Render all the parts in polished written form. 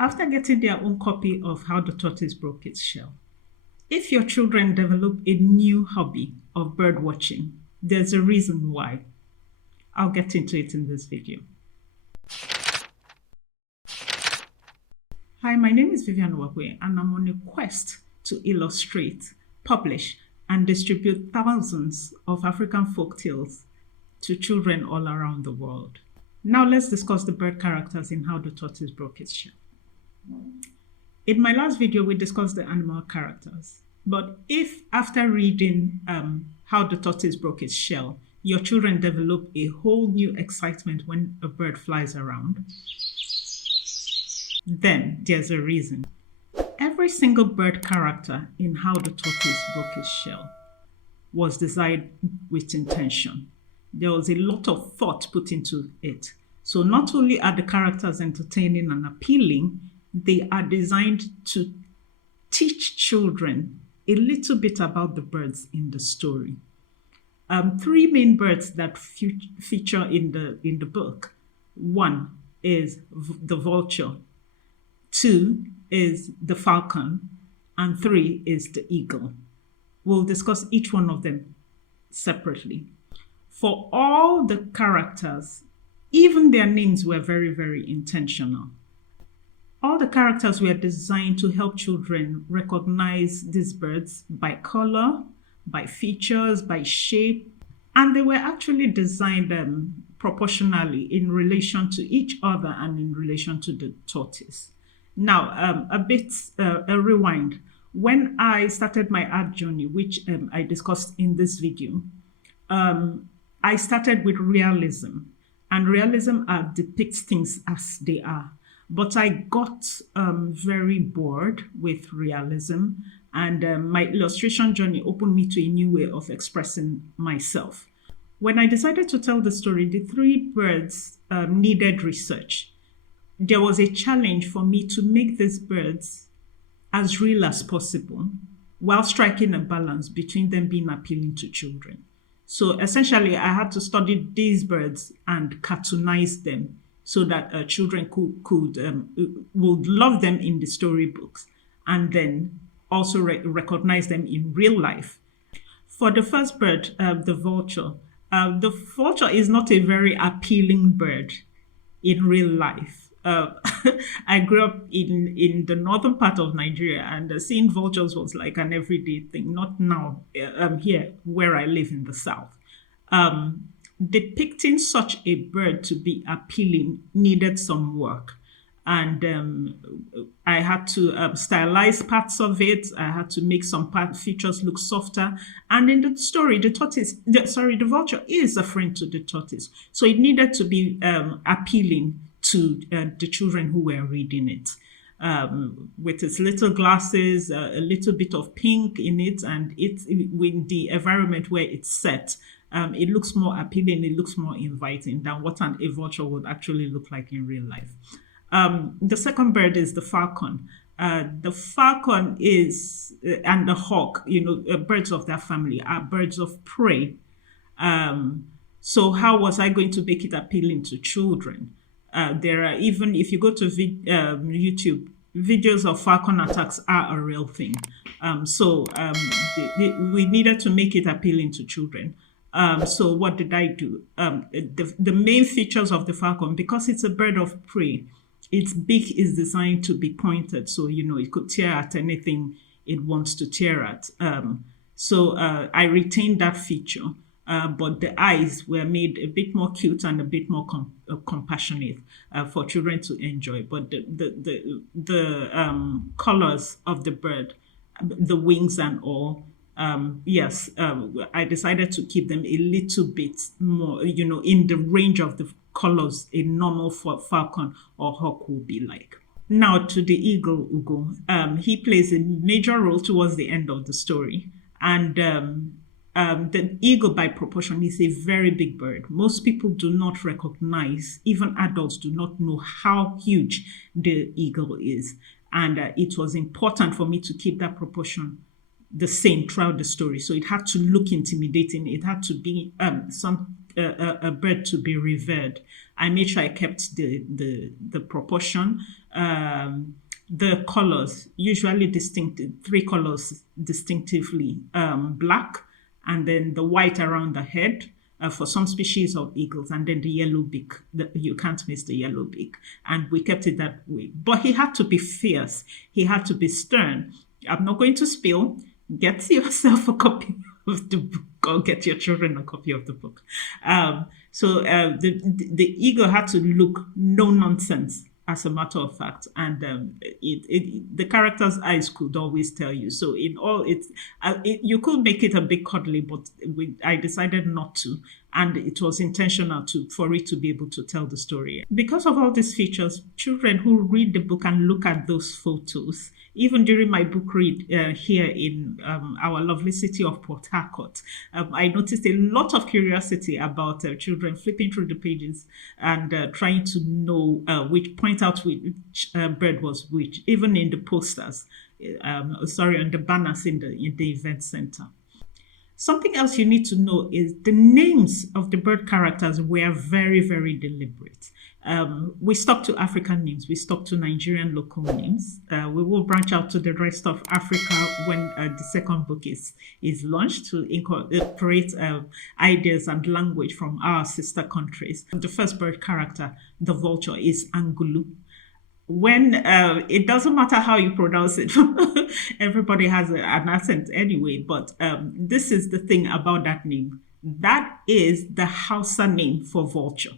After getting their own copy of How the Tortoise Broke Its Shell, if your children develop a new hobby of bird watching, there's a reason why. I'll get into it in this video. Hi, my name is Vivian Uwakwe, and I'm on a quest to illustrate, publish, and distribute thousands of African folk tales to children all around the world. Now let's discuss the bird characters in How the Tortoise Broke Its Shell. In my last video, we discussed the animal characters. But if after reading How the Tortoise Broke Its Shell, your children develop a whole new excitement when a bird flies around, then there's a reason. Every single bird character in How the Tortoise Broke Its Shell was designed with intention. There was a lot of thought put into it. So not only are the characters entertaining and appealing, they are designed to teach children a little bit about the birds in the story. Three main birds that feature in the book. One is the vulture, two is the falcon, and three is the eagle. We'll discuss each one of them separately. For all the characters, even their names were very, very intentional. All the characters were designed to help children recognize these birds by color, by features, by shape, and they were actually designed proportionally in relation to each other and in relation to the tortoise. Now, a rewind. When I started my art journey, which I discussed in this video, I started with realism, and realism depicts things as they are. But I got very bored with realism, and my illustration journey opened me to a new way of expressing myself. When I decided to tell the story, the three birds needed research. There was a challenge for me to make these birds as real as possible while striking a balance between them being appealing to children. So essentially, I had to study these birds and cartoonize them so that children would love them in the storybooks and then also recognize them in real life. For the first bird, the vulture is not a very appealing bird in real life. I grew up in the northern part of Nigeria, and seeing vultures was like an everyday thing, not now here where I live in the south. Depicting such a bird to be appealing needed some work, and I had to stylize parts of it. I had to make some features look softer, and in the story, the vulture is a friend to the tortoise, so it needed to be appealing to the children who were reading it. With its little glasses, a little bit of pink in it, and with the environment where it's set, it looks more appealing, it looks more inviting than what a vulture would actually look like in real life. The second bird is the falcon. The falcon is, and the hawk, birds of that family are birds of prey. So how was I going to make it appealing to children? There are, even if you go to YouTube, videos of falcon attacks are a real thing. We needed to make it appealing to children. So what did I do? The main features of the falcon, because it's a bird of prey, its beak is designed to be pointed, so it could tear at anything it wants to tear at. I retained that feature, but the eyes were made a bit more cute and a bit more compassionate for children to enjoy. But the colors of the bird, the wings and all, I decided to keep them a little bit more, in the range of the colors a normal falcon or hawk will be like. Now to the eagle, Ugo. He plays a major role towards the end of the story. And the eagle, by proportion, is a very big bird. Most people do not recognize, even adults do not know how huge the eagle is. And it was important for me to keep that proportion the same throughout the story. So it had to look intimidating. It had to be a bird to be revered, I made sure I kept the proportion. The colors, usually distinct, 3 colors distinctively, black, and then the white around the head for some species of eagles, and then the yellow beak. You can't miss the yellow beak. And we kept it that way. But he had to be fierce. He had to be stern. I'm not going to spill. Get yourself a copy of the book, or get your children a copy of the book. So the eagle had to look no nonsense, as a matter of fact, and the character's eyes could always tell you. So in all, you could make it a bit cuddly, but I decided not to, and it was intentional for it to be able to tell the story. Because of all these features, children who read the book and look at those photos, even during my book read here in our lovely city of Port Harcourt, I noticed a lot of curiosity about children flipping through the pages and trying to know point out which bird was which, even in the posters, on the banners in the event center. Something else you need to know is the names of the bird characters were very, very deliberate. We stuck to African names. We stuck to Nigerian local names. We will branch out to the rest of Africa when the second book is launched, to incorporate ideas and language from our sister countries. The first bird character, the vulture, is Angulu. When it doesn't matter how you pronounce it, everybody has an accent anyway, but this is the thing about that name. That is the Hausa name for vulture.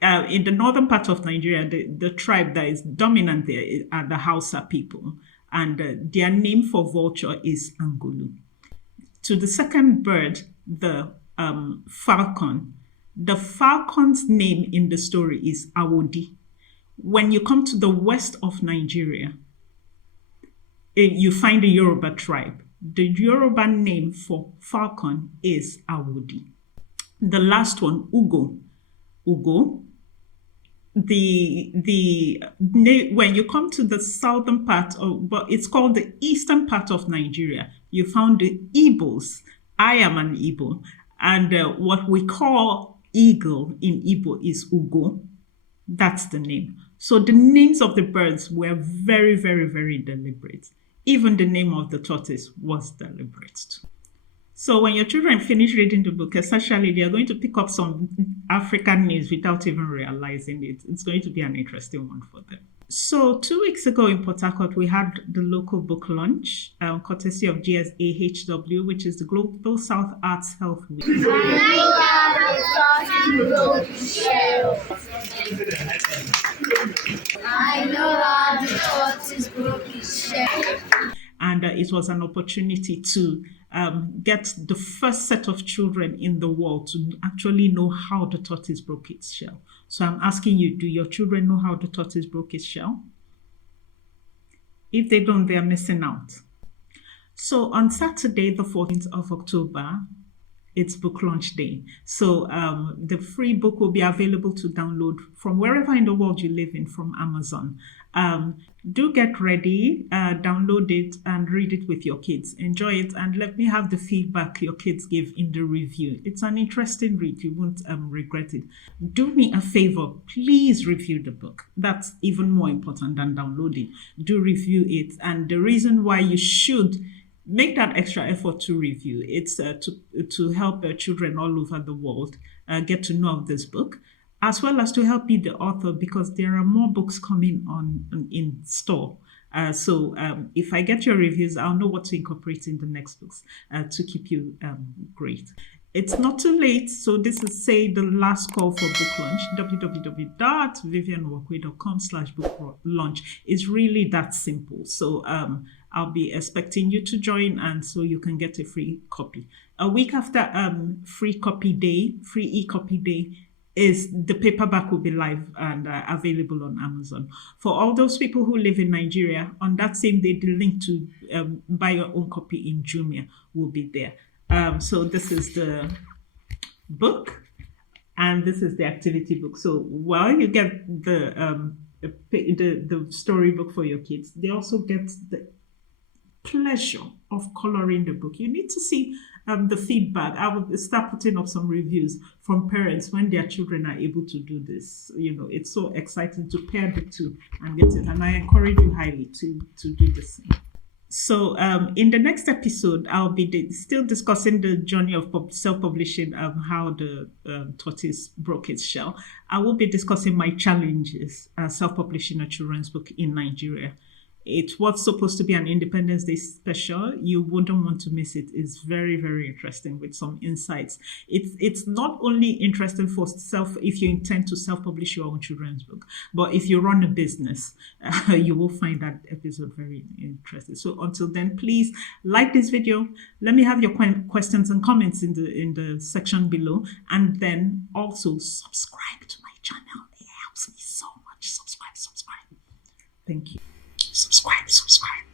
In the northern part of Nigeria, the tribe that is dominant there are the Hausa people, and their name for vulture is Angulu. To the second bird, the falcon. The falcon's name in the story is Awodi. When you come to the west of Nigeria, you find the Yoruba tribe. The Yoruba name for falcon is Awodi. The last one, Ugo. When you come to the southern part but it's called the eastern part of Nigeria, you found the Igbos. I am an Igbo, and what we call eagle in Igbo is Ugo. That's the name. So the names of the birds were very, very, very deliberate. Even the name of the tortoise was deliberate too. So when your children finish reading the book, essentially they are going to pick up some African names without even realizing it. It's going to be an interesting one for them. So 2 weeks ago in Port Harcourt, we had the local book launch, courtesy of GSAHW, which is the Global South Arts Health Week. I know how the tortoise broke its shell. And it was an opportunity to get the first set of children in the world to actually know how the tortoise broke its shell. So I'm asking you, do your children know how the tortoise broke its shell? If they don't, they're missing out. So on Saturday, the 14th of October, it's book launch day. So the free book will be available to download from wherever in the world you live in, from Amazon. Do get ready, download it and read it with your kids. Enjoy it and let me have the feedback your kids give in the review. It's an interesting read. You won't regret it. Do me a favor, please review the book. That's even more important than downloading. Do review it. And the reason why you should make that extra effort to review, it's to help children all over the world get to know of this book, as well as to help you, the author, because there are more books coming in store. So if I get your reviews, I'll know what to incorporate in the next books to keep you great. It's not too late. So this is, the last call for book launch, www.vivianuwakwe.com/book launch. It's really that simple. So I'll be expecting you to join, and so you can get a free copy. A week after free e-copy day, is the paperback will be live and available on Amazon. For all those people who live in Nigeria, on that same day, the link to buy your own copy in Jumia will be there. So this is the book, and this is the activity book. So while you get the storybook for your kids, they also get the pleasure of coloring the book. You need to see the feedback. I will start putting up some reviews from parents when their children are able to do this. It's so exciting to pair the two and get it. And I encourage you highly to do the same. So in the next episode, I'll be still discussing the journey of self-publishing, how the tortoise broke its shell. I will be discussing my challenges self-publishing a children's book in Nigeria. It was supposed to be an Independence Day special. You wouldn't want to miss it. It's very, very interesting with some insights. It's not only interesting for if you intend to self-publish your own children's book, but if you run a business, you will find that episode very interesting. So until then, please like this video. Let me have your questions and comments in the section below, and then also subscribe to my channel. It helps me so much. Subscribe. Thank you. Subscribe.